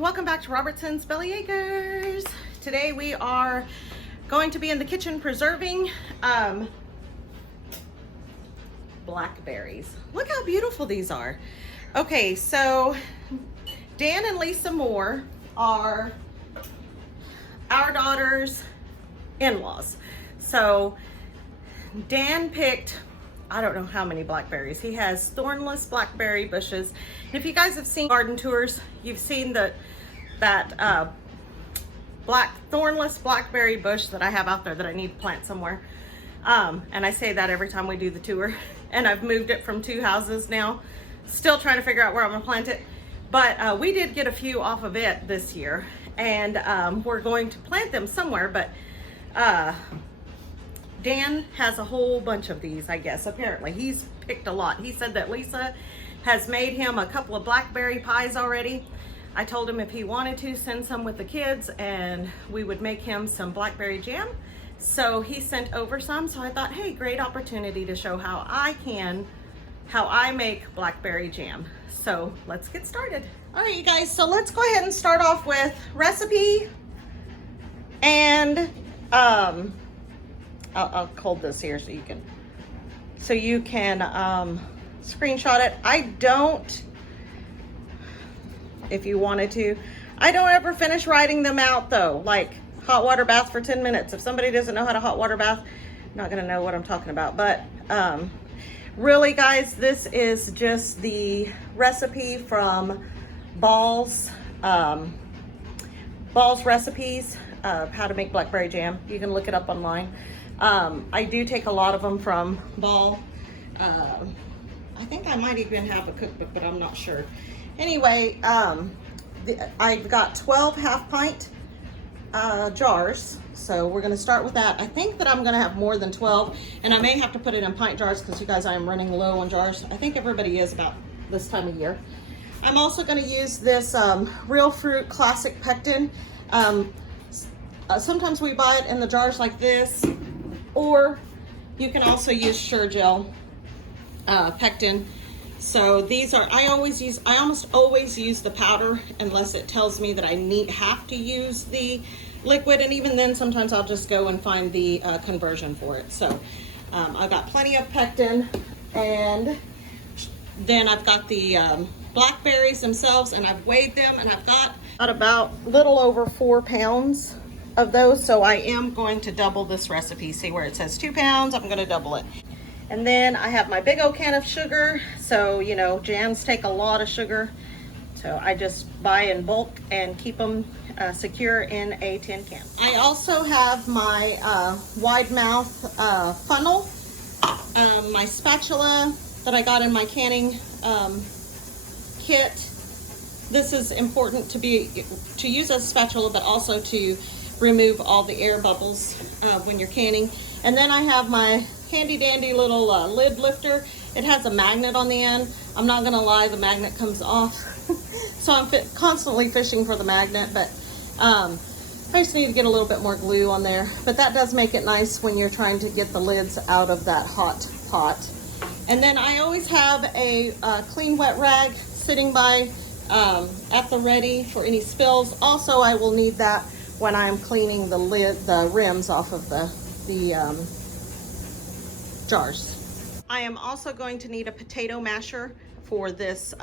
welcome back to Robertson's Belly Acres. Today we are going to be in the kitchen preserving blackberries. Look how beautiful these are. Okay, so Dan and Lisa Moore are our daughter's in-laws. So Dan picked, I don't know how many blackberries. He has thornless blackberry bushes. And if you guys have seen garden tours, you've seen that thornless blackberry bush that I have out there that I need to plant somewhere. And I say that every time we do the tour. And I've moved it from 2 houses now. Still trying to figure out where I'm gonna plant it. But we did get a few off of it this year. And we're going to plant them somewhere, but Dan has a whole bunch of these, I guess. Apparently, he's picked a lot. He said that Lisa has made him a couple of blackberry pies already. I told him if he wanted to, send some with the kids, and we would make him some blackberry jam. So he sent over some, so I thought, hey, great opportunity to show how I make blackberry jam. So let's get started. All right, you guys, so let's go ahead and start off with recipe and I'll hold this here so you can screenshot it. I don't, if you wanted to, I don't ever finish writing them out though, like hot water bath for 10 minutes. If somebody doesn't know how to hot water bath, not gonna know what I'm talking about. But really guys, this is just the recipe from Ball's recipes of how to make blackberry jam. You can look it up online. I do take a lot of them from Ball. I think I might even have a cookbook, but I'm not sure. Anyway, I've got 12 half-pint jars, so we're going to start with that. I think that I'm going to have more than 12, and I may have to put it in pint jars because you guys, I am running low on jars. I think everybody is about this time of year. I'm also going to use this Real Fruit Classic Pectin. Sometimes we buy it in the jars like this, or you can also use Sure Gel Pectin. So these are, I almost always use the powder unless it tells me that I have to use the liquid, and even then sometimes I'll just go and find the conversion for it. So I've got plenty of pectin, and then I've got the blackberries themselves, and I've weighed them, and I've got about a little over 4 pounds of those. So I am going to double this recipe. See where it says 2 pounds, I'm going to double it. And then I have my big old can of sugar. So, you know, jams take a lot of sugar. So I just buy in bulk and keep them secure in a tin can. I also have my wide mouth funnel, my spatula that I got in my canning kit. This is important to use as a spatula, but also to remove all the air bubbles when you're canning. And then I have my handy dandy little lid lifter. It has a magnet on the end. I'm not gonna lie, the magnet comes off. So I'm constantly fishing for the magnet, but I just need to get a little bit more glue on there. But that does make it nice when you're trying to get the lids out of that hot pot. And then I always have a clean wet rag sitting by at the ready for any spills. Also, I will need that when I'm cleaning the rims off of the jars. I am also going to need a potato masher for this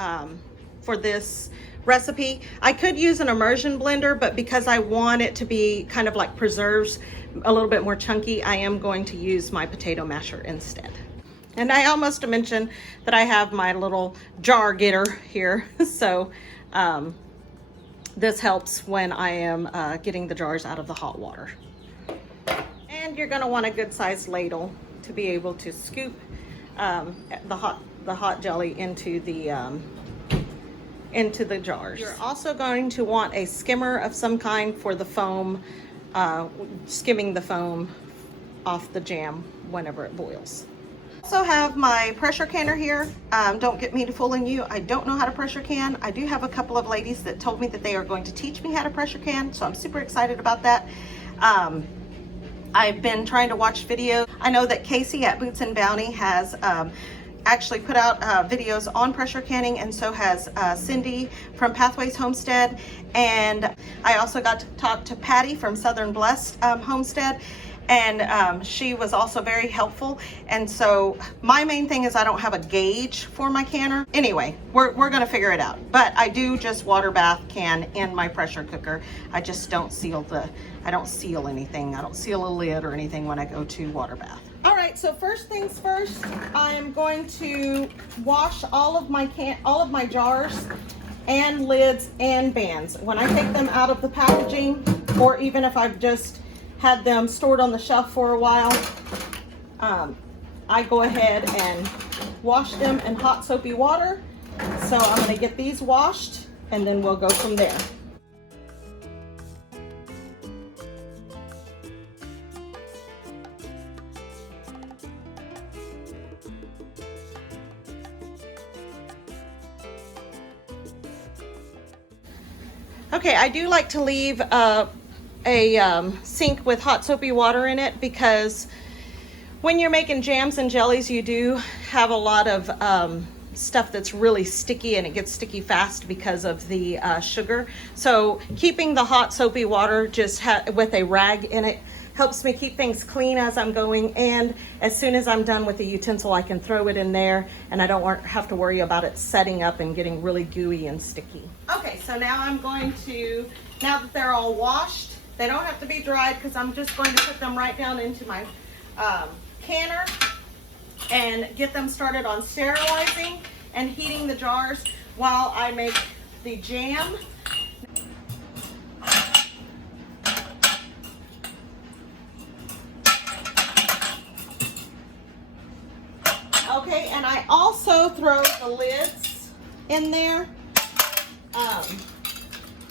recipe. I could use an immersion blender, but because I want it to be kind of like preserves, a little bit more chunky, I am going to use my potato masher instead. And I almost mentioned that I have my little jar getter here. So this helps when I am getting the jars out of the hot water. And you're gonna want a good sized ladle to be able to scoop the hot jelly into the jars. You're also going to want a skimmer of some kind for the foam, skimming the foam off the jam whenever it boils. Also have my pressure canner here. Don't get me to fooling you, I don't know how to pressure can. I do have a couple of ladies that told me that they are going to teach me how to pressure can, so I'm super excited about that. I've been trying to watch videos. I know that Casey at Boots and Bounty has actually put out videos on pressure canning, and so has Cindy from Pathways Homestead. And I also got to talk to Patty from Southern Blessed Homestead, and she was also very helpful. And so my main thing is I don't have a gauge for my canner. Anyway, we're gonna figure it out. But I do just water bath can in my pressure cooker. I just don't seal I don't seal anything. I don't seal a lid or anything when I go to water bath. All right, so first things first, I'm going to wash all of my jars and lids and bands. When I take them out of the packaging, or even if I've just had them stored on the shelf for a while, I go ahead and wash them in hot soapy water. So I'm gonna get these washed and then we'll go from there. Okay, I do like to leave a sink with hot soapy water in it, because when you're making jams and jellies, you do have a lot of stuff that's really sticky, and it gets sticky fast because of the sugar. So keeping the hot soapy water just with a rag in it helps me keep things clean as I'm going, and as soon as I'm done with the utensil, I can throw it in there and I don't have to worry about it setting up and getting really gooey and sticky. Okay, so now I'm going to, now that they're all washed, they don't have to be dried, because I'm just going to put them right down into my canner and get them started on sterilizing and heating the jars while I make the jam. Okay, and I also throw the lids in there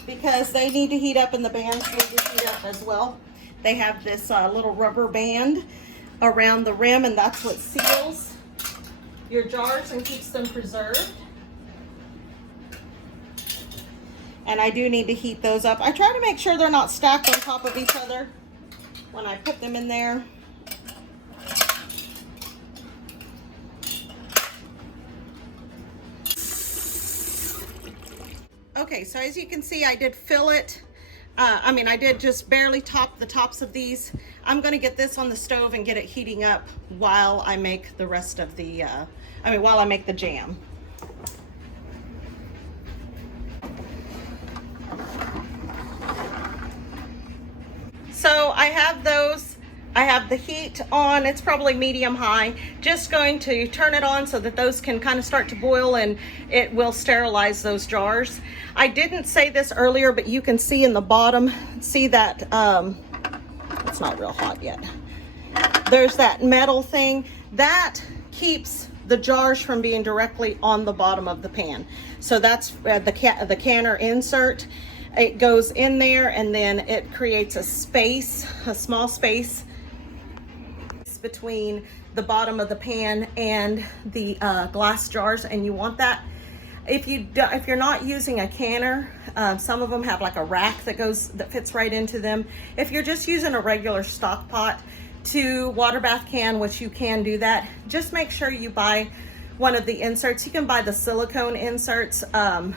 because they need to heat up and the bands need to heat up as well. They have this little rubber band around the rim, and that's what seals your jars and keeps them preserved. And I do need to heat those up. I try to make sure they're not stacked on top of each other when I put them in there. Okay, so as you can see, I did fill it. I did just barely top the tops of these. I'm gonna get this on the stove and get it heating up while I make the rest of the, while I make the jam. So I have those, I have the heat on, it's probably medium high. Just going to turn it on so that those can kind of start to boil and it will sterilize those jars. I didn't say this earlier, but you can see in the bottom, see that, it's not real hot yet. There's that metal thing that keeps the jars from being directly on the bottom of the pan. So that's the canner insert. It goes in there and then it creates a space, a small space between the bottom of the pan and the glass jars, and you want that. If you're not using a canner, some of them have like a rack that fits right into them. If you're just using a regular stock pot to water bath can, which you can do that, just make sure you buy one of the inserts. You can buy the silicone inserts from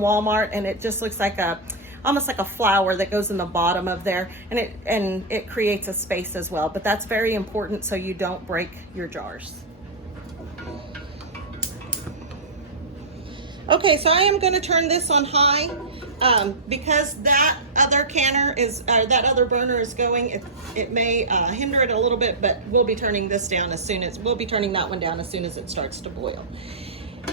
Walmart, and it just looks like almost like a flower that goes in the bottom of there, and it creates a space as well. But that's very important so you don't break your jars. Okay, so I am going to turn this on high because that other that other burner is going. It may hinder it a little bit, but we'll be turning this down we'll be turning that one down as soon as it starts to boil.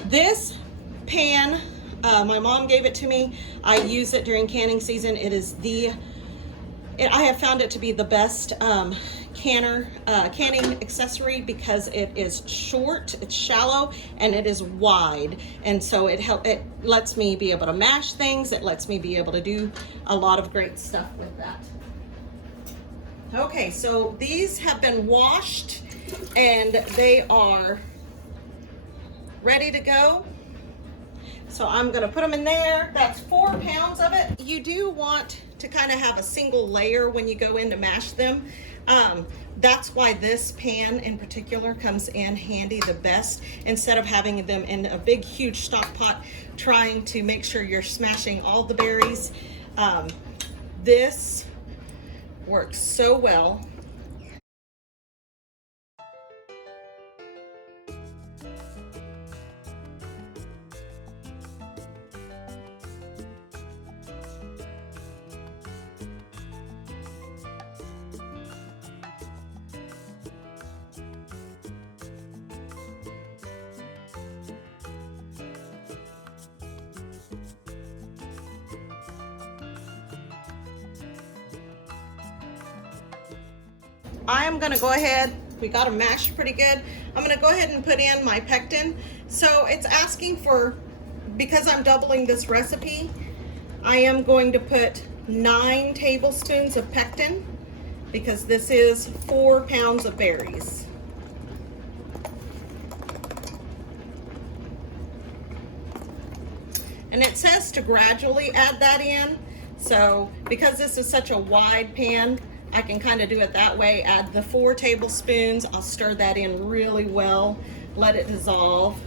This pan, my mom gave it to me. I use it during canning season. It is I have found it to be the best canning accessory because it is short, it's shallow, and it is wide. And so it lets me be able to mash things. It lets me be able to do a lot of great stuff with that. Okay, so these have been washed and they are ready to go. So I'm gonna put them in there. That's 4 pounds of it. you do want to kind of have a single layer when you go in to mash them. That's why this pan in particular comes in handy the best, instead of having them in a big huge stock pot trying to make sure you're smashing all the berries. This works so well. I am gonna go ahead, we got them mashed pretty good. I'm gonna go ahead and put in my pectin. So it's asking for, because I'm doubling this recipe, I am going to put 9 tablespoons of pectin because this is 4 pounds of berries. And it says to gradually add that in. So because this is such a wide pan, I can kind of do it that way. Add the 4 tablespoons. I'll stir that in really well, let it dissolve.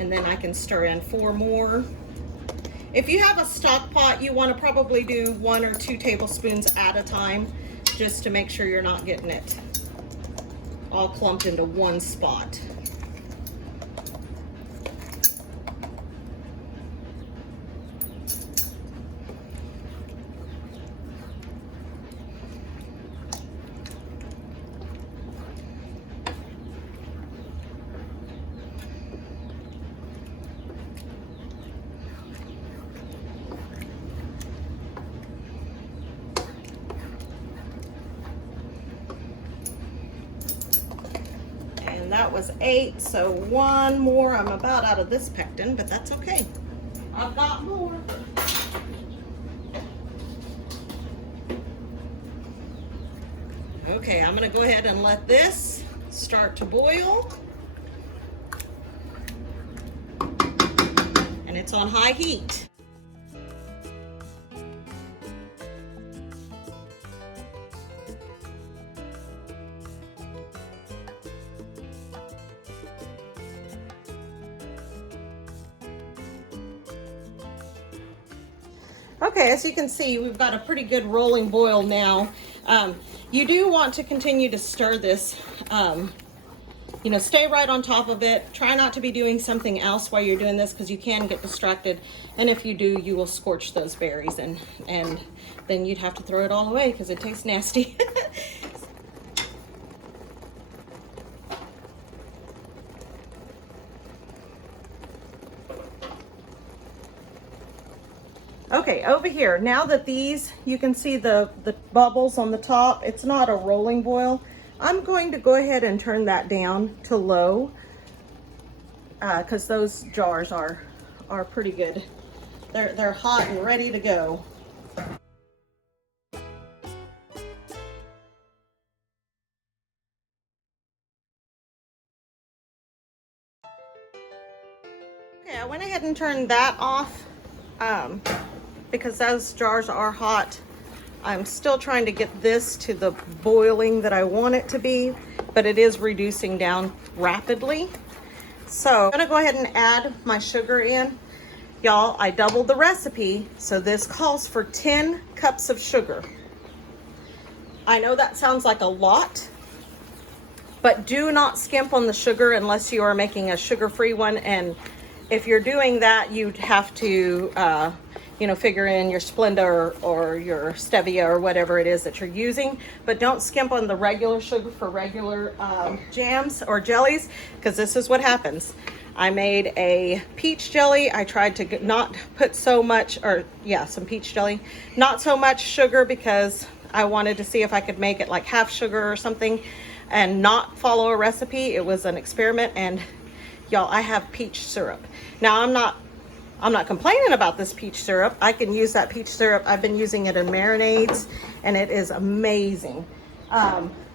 And then I can stir in 4 more. If you have a stock pot, you want to probably do 1 or 2 tablespoons at a time, just to make sure you're not getting it all clumped into one spot. And that was 8, so 1 more. I'm about out of this pectin, but that's okay. I've got more. Okay, I'm gonna go ahead and let this start to boil. And it's on high heat. Okay, as you can see, we've got a pretty good rolling boil now. You do want to continue to stir this, you know, stay right on top of it. Try not to be doing something else while you're doing this, because you can get distracted. And if you do, you will scorch those berries, and then you'd have to throw it all away because it tastes nasty. Okay, over here, now that these, you can see the bubbles on the top, it's not a rolling boil. I'm going to go ahead and turn that down to low, because those jars are pretty good. They're hot and ready to go. Okay, I went ahead and turned that off. Because those jars are hot. I'm still trying to get this to the boiling that I want it to be, but it is reducing down rapidly. So I'm gonna go ahead and add my sugar in. Y'all, I doubled the recipe, so this calls for 10 cups of sugar. I know that sounds like a lot, but do not skimp on the sugar unless you are making a sugar-free one. And if you're doing that, you'd have to you know, figure in your Splenda or your Stevia or whatever it is that you're using. But don't skimp on the regular sugar for regular jams or jellies, because this is what happens. I made a peach jelly. I tried to not put so much, or yeah, some peach jelly, not so much sugar, because I wanted to see if I could make it like half sugar or something and not follow a recipe. It was an experiment, and y'all, I have peach syrup. Now I'm not complaining about this peach syrup. I can use that peach syrup. I've been using it in marinades, and it is amazing.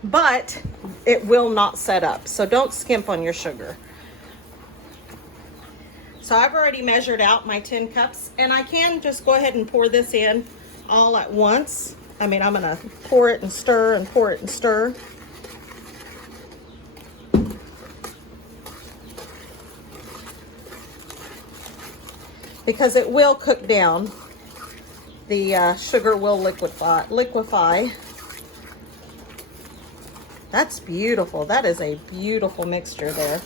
But it will not set up, so don't skimp on your sugar. So I've already measured out my 10 cups, and I can just go ahead and pour this in all at once. I mean, I'm gonna pour it and stir and pour it and stir. Because it will cook down. The sugar will liquefy. That's beautiful. That is a beautiful mixture there.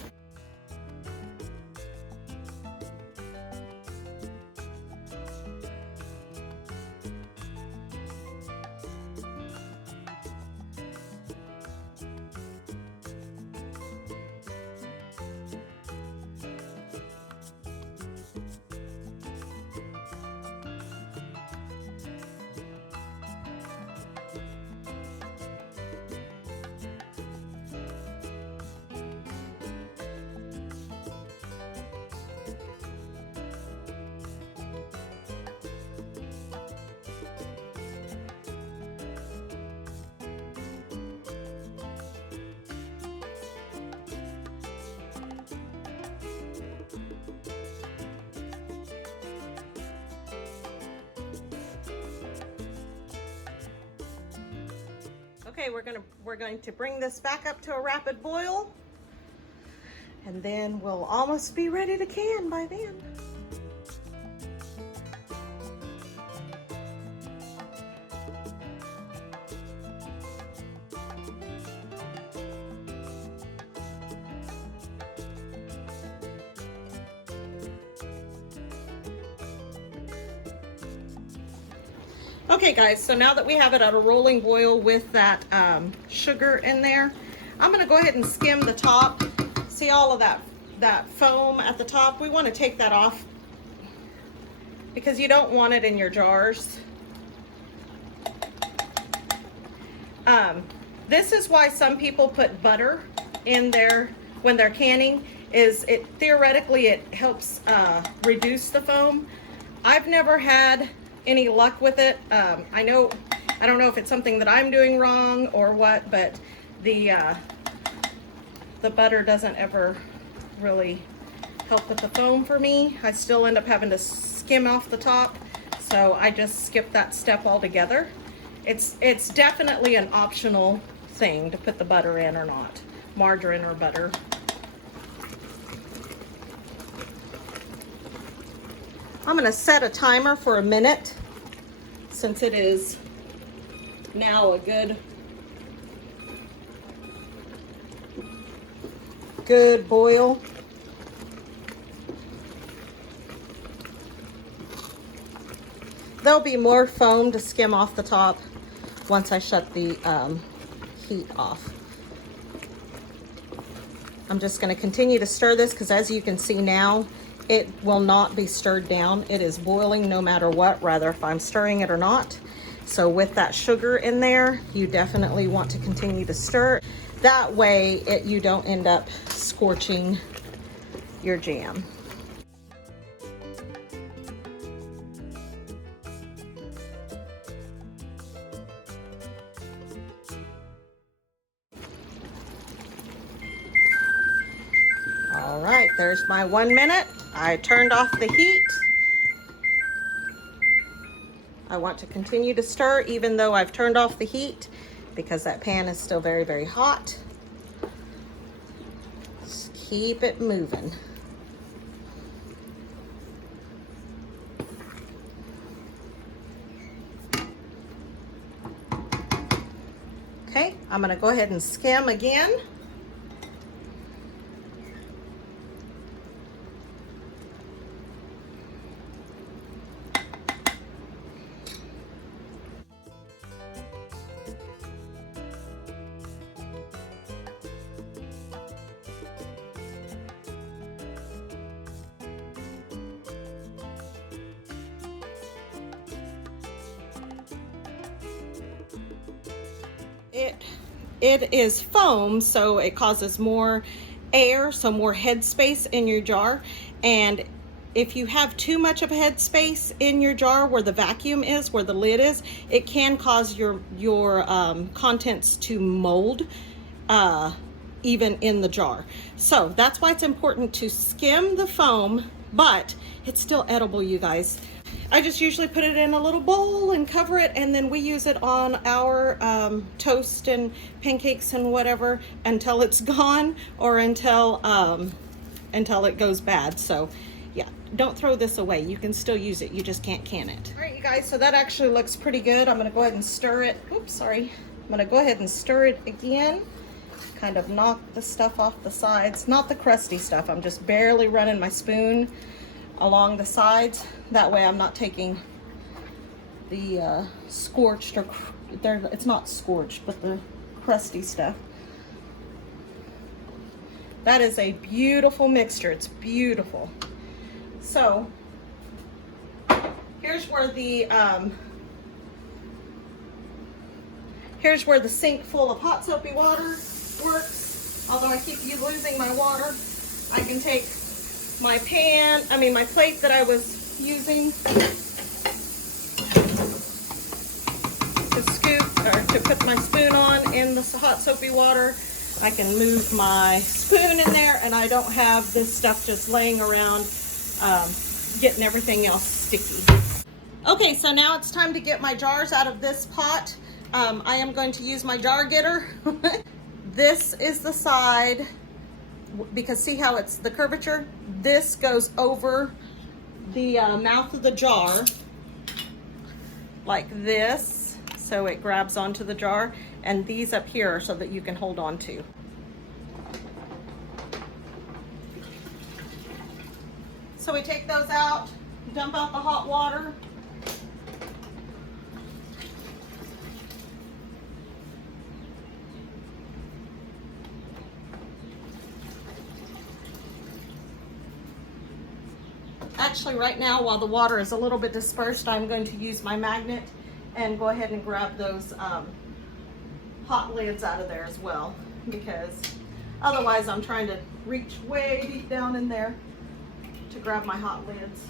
Okay, we're going to bring this back up to a rapid boil, and then we'll almost be ready to can by then. Okay guys, so now that we have it at a rolling boil with that sugar in there, I'm gonna go ahead and skim the top. See all of that foam at the top? We wanna take that off because you don't want it in your jars. This is why some people put butter in there when they're canning, is it theoretically it helps reduce the foam. I've never had any luck with it. I don't know if it's something that I'm doing wrong or what, but the butter doesn't ever really help with the foam for me. I still end up having to skim off the top, so I just skip that step altogether. It's definitely an optional thing to put the butter in or not, margarine or butter. I'm gonna set a timer for a minute since it is now a good boil. There'll be more foam to skim off the top once I shut the heat off. I'm just going to continue to stir this because, as you can see now, it will not be stirred down. It is boiling no matter what, rather if I'm stirring it or not. So with that sugar in there, you definitely want to continue to stir. That way you don't end up scorching your jam. All right, there's my 1 minute. I turned off the heat. I want to continue to stir even though I've turned off the heat because that pan is still very, very hot. Just keep it moving. Okay, I'm gonna go ahead and skim again. It is foam, so it causes more air, so more headspace in your jar. And if you have too much of a headspace in your jar where the vacuum is, where the lid is, it can cause your contents to mold even in the jar. So that's why it's important to skim the foam but it's still edible, you guys. I just usually put it in a little bowl and cover it, and then we use it on our toast and pancakes and whatever until it's gone, or until it goes bad. So yeah, don't throw this away. You can still use it, you just can't can it. All right, you guys, so that actually looks pretty good. I'm gonna go ahead and stir it. Oops, sorry. I'm gonna go ahead and stir it again. Kind of knock the stuff off the sides, not the crusty stuff. I'm just barely running my spoon along the sides. That way I'm not taking the scorched, or it's not scorched, but the crusty stuff. That is a beautiful mixture. It's beautiful. So here's where the sink full of hot soapy water works. Although I keep losing my water, I can take my my plate that I was using to scoop, or to put my spoon on in the hot soapy water. I can move my spoon in there, and I don't have this stuff just laying around getting everything else sticky. Okay, so now it's time to get my jars out of this pot. I am going to use my jar getter. This is the side, because see how it's the curvature? This goes over the mouth of the jar like this, so it grabs onto the jar, and these up here so that you can hold on to. So we take those out, dump out the hot water. Actually, right now, while the water is a little bit dispersed, I'm going to use my magnet and go ahead and grab those hot lids out of there as well, because otherwise I'm trying to reach way deep down in there to grab my hot lids.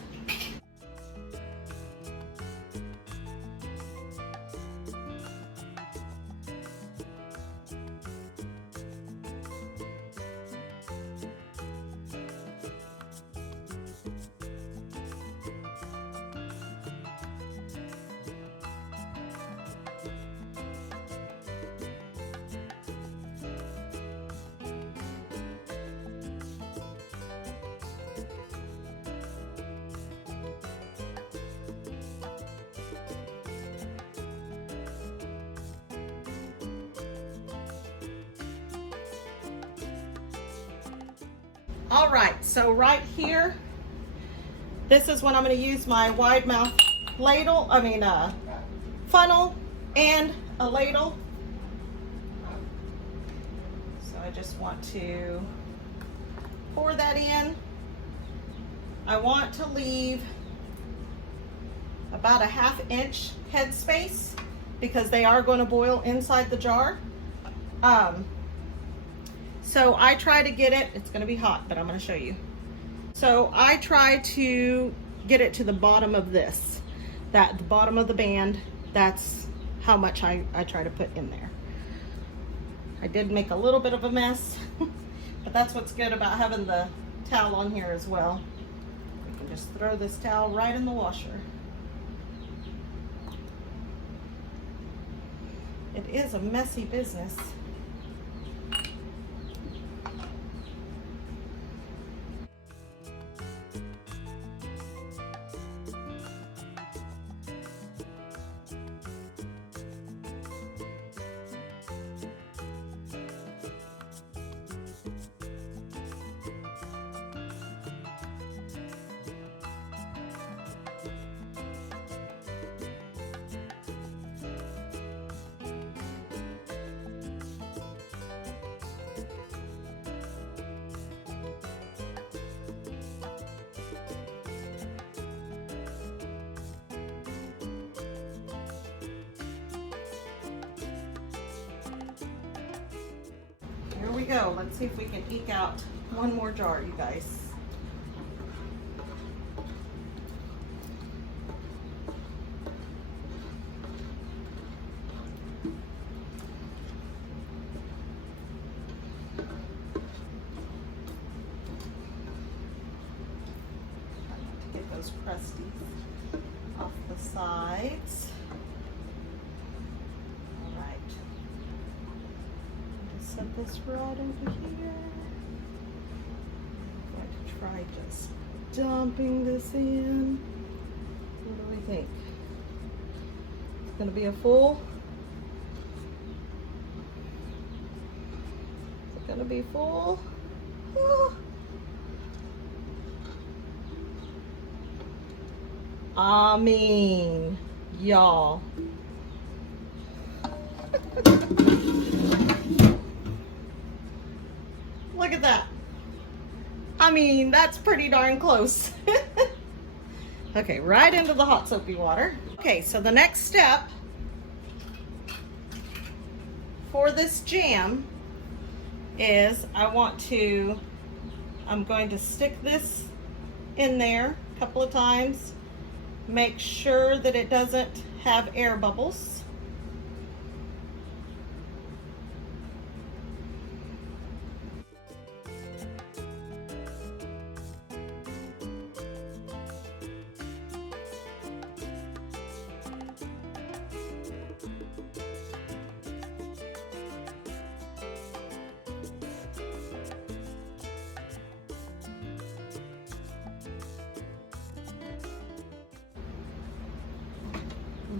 All right, so right here, this is when I'm going to use my wide mouth ladle, funnel and a ladle. So I just want to pour that in. I want to leave about a ½ inch head space because they are going to boil inside the jar. So I try to get it, it's gonna be hot, but I'm gonna show you. So I try to get it to the bottom of this, the bottom of the band. That's how much I try to put in there. I did make a little bit of a mess, but that's what's good about having the towel on here as well. You can just throw this towel right in the washer. It is a messy business. Here we go. Let's see if we can eke out one more jar, you guys. those crusties off the sides. All right. Just set this right over here. I'm going to try just dumping this in. What do we think? It's going to be a full? Is it going to be full? Oh. I mean, y'all. Look at that. I mean, that's pretty darn close. Okay, right into the hot soapy water. Okay, so the next step for this jam is I'm going to stick this in there a couple of times. Make sure that it doesn't have air bubbles.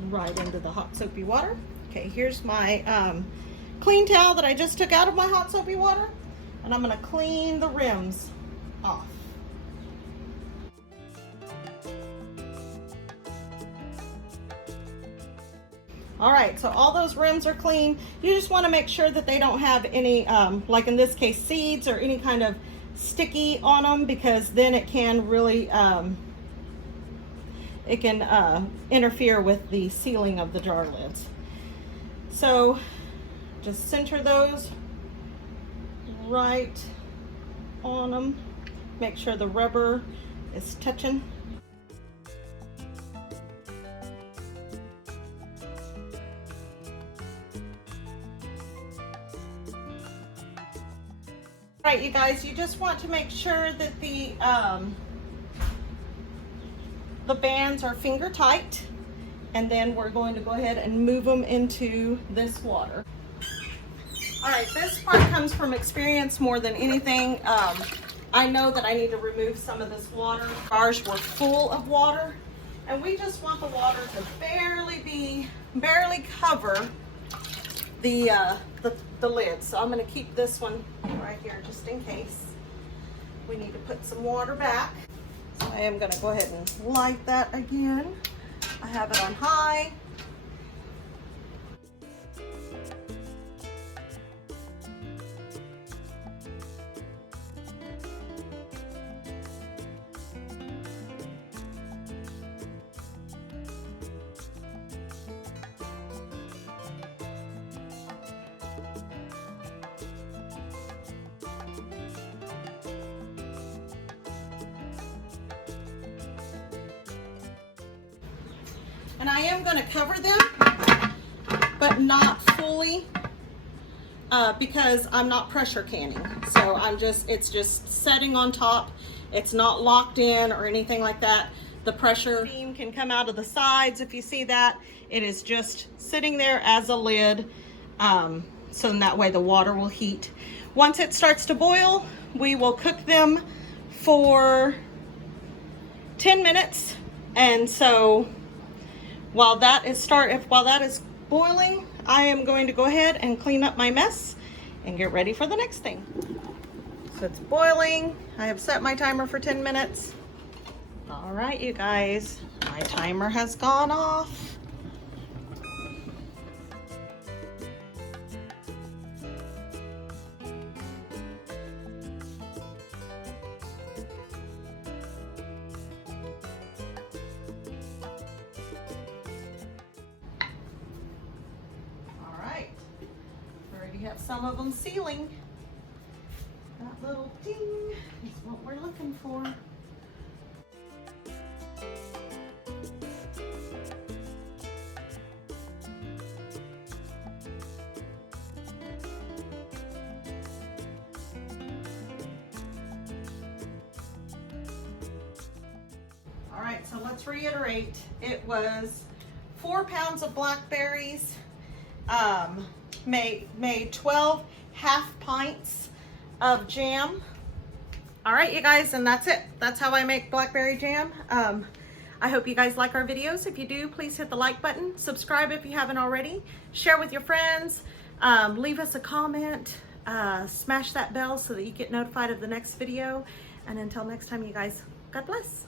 Right into the hot soapy water. Okay, here's my clean towel that I just took out of my hot soapy water, and I'm going to clean the rims off. All right, so all those rims are clean. You just want to make sure that they don't have any, like in this case, seeds or any kind of sticky on them, because then it can really interfere with the sealing of the jar lids. So just center those right on them. Make sure the rubber is touching. All right, you guys, you just want to make sure that the bands are finger tight, and then we're going to go ahead and move them into this water. All right, this part comes from experience more than anything. I know that I need to remove some of this water. Ours were full of water, and we just want the water to barely cover the lid. So I'm going to keep this one right here just in case we need to put some water back. So I am going to go ahead and light that again. I have it on high. And I am going to cover them, but not fully, because I'm not pressure canning. So it's just setting on top. It's not locked in or anything like that. The pressure steam can come out of the sides if you see that. It is just sitting there as a lid, so in that way the water will heat. Once it starts to boil, we will cook them for 10 minutes. And so while that is boiling, I am going to go ahead and clean up my mess and get ready for the next thing. So it's boiling. I have set my timer for 10 minutes. All right, you guys, my timer has gone off. Have some of them sealing. That little ding is what we're looking for. right, so let's reiterate. It was 4 pounds of blackberries, made 12 half pints of jam. All right, you guys, and that's it. That's how I make blackberry jam. I hope you guys like our videos. If you do, please hit the like button. Subscribe if you haven't already. Share with your friends. Leave us a comment. Smash that bell so that you get notified of the next video. And until next time, you guys, God bless.